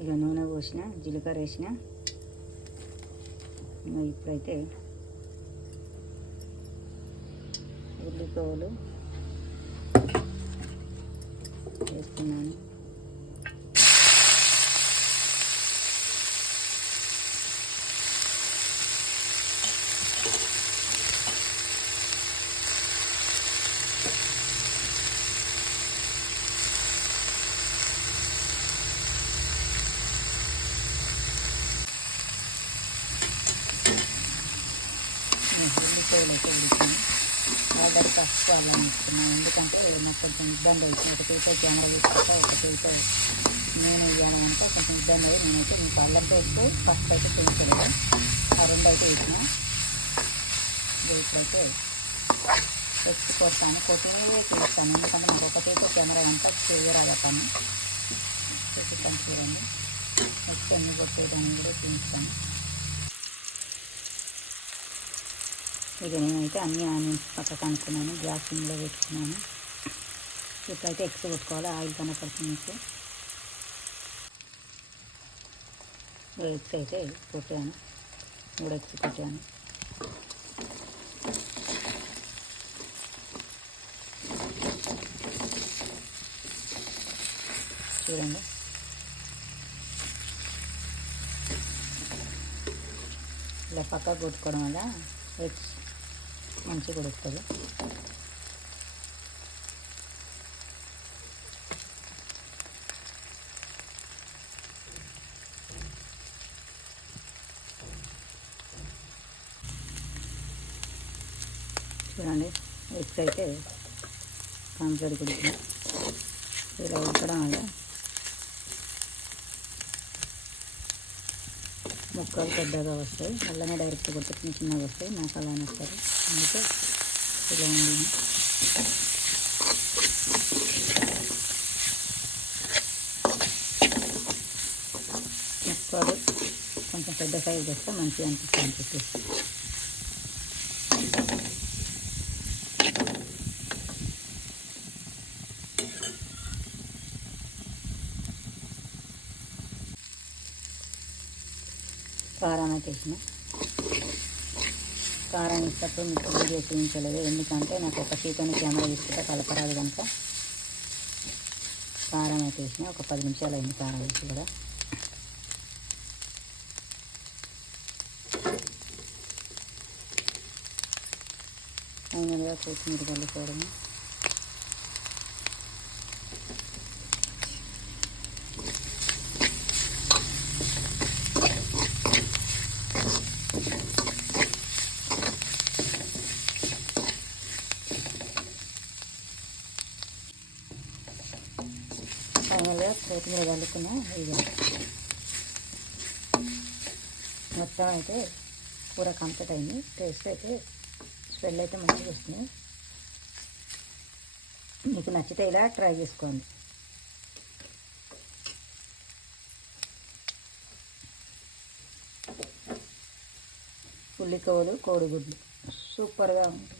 ఇక నూనె పోసిన జీలకర్ర వేసిన. ఇప్పుడైతే ఉల్లిపాయలు వేస్తున్నాను. ఉల్లిపాయలు అయితే ఉడికినాయి ఆర్డర్ ఫస్ట్ అల్లం ఇస్తున్నాను ఎందుకంటే నాకు కొంచెం ఇబ్బంది అవుతుంది ఒక చేతితో కెమెరా తీసుకుంటా ఒక చేతితో నూనె వేయాలంటే కొంచెం ఇబ్బంది అయ్యి నేనైతే మీకు అల్లం పేస్ట్ ఫస్ట్ అయితే పెంచలేదు ఆ రెండు అయితే వేసిన ఇప్పుడైతే తెచ్చి కొడతాను కొట్టినే చేస్తాను ఎందుకంటే నాకు ఒక చేతితో కెమెరా అంతా చేయరాదు పని చూపిస్తాను చూడండి నెక్స్ట్ అన్ని కొట్టేదాన్ని కూడా చూపిస్తాను ఇక నేనైతే అన్ని ఆనియన్స్ పక్కకు అనుకున్నాను గ్యాస్ సిమ్లో పెట్టుకున్నాను. ఇప్పుడైతే ఎగ్స్ పెట్టుకోవాలి ఆయిల్ కనపడుతుంది మీకు. ఎగ్స్ అయితే కొట్టాను మూడు ఎగ్స్ కొట్టాను. చూడండి. ఇలా పక్కకు కొట్టుకోవడం వల్ల ఎగ్స్ మంచిగా ఉడుకుతుంది చూడండి ఎగ్స్ అయితే కంప్లీట్ ఉడికింది ఇలా ఉడకడం వల్ల ముక్కలు పెద్దగా వస్తాయి. అలానే డైరెక్ట్ కొట్టుకుని చిన్న చిన్నగా వస్తాయి. మసాలా అని వస్తారు అందుకే ఇలా ఉంది ముక్కలు కొంచెం పెద్ద సైజ్ వస్తే మంచిగా అనిపిస్తుంది కారానికి వేసిన కారాన్ని ఇచ్చినప్పుడు మీకు వీడియో చూపించలేదు ఎందుకంటే నాకు ఒక చేతిని కెమెరా తీసుకుంటే కలపరాదు కనుక కారం అయితే వేసిన ఒక పది నిమిషాలు అయింది కారం వేసి కూడా. అయినదిగా కొత్తిమీర కలుపుకోవడము ఫైనల్గా కొత్తిమీర కలుపుకున్నా ఇక మొత్తం అయితే కూర కంప్లీట్ అయింది. టేస్ట్ అయితే స్మెల్ అయితే మంచిగా వస్తుంది. మీకు నచ్చితే ఇలా ట్రై చేసుకోండి. ఉల్లికోవలు కోడిగుడ్లు. సూపర్గా ఉంటుంది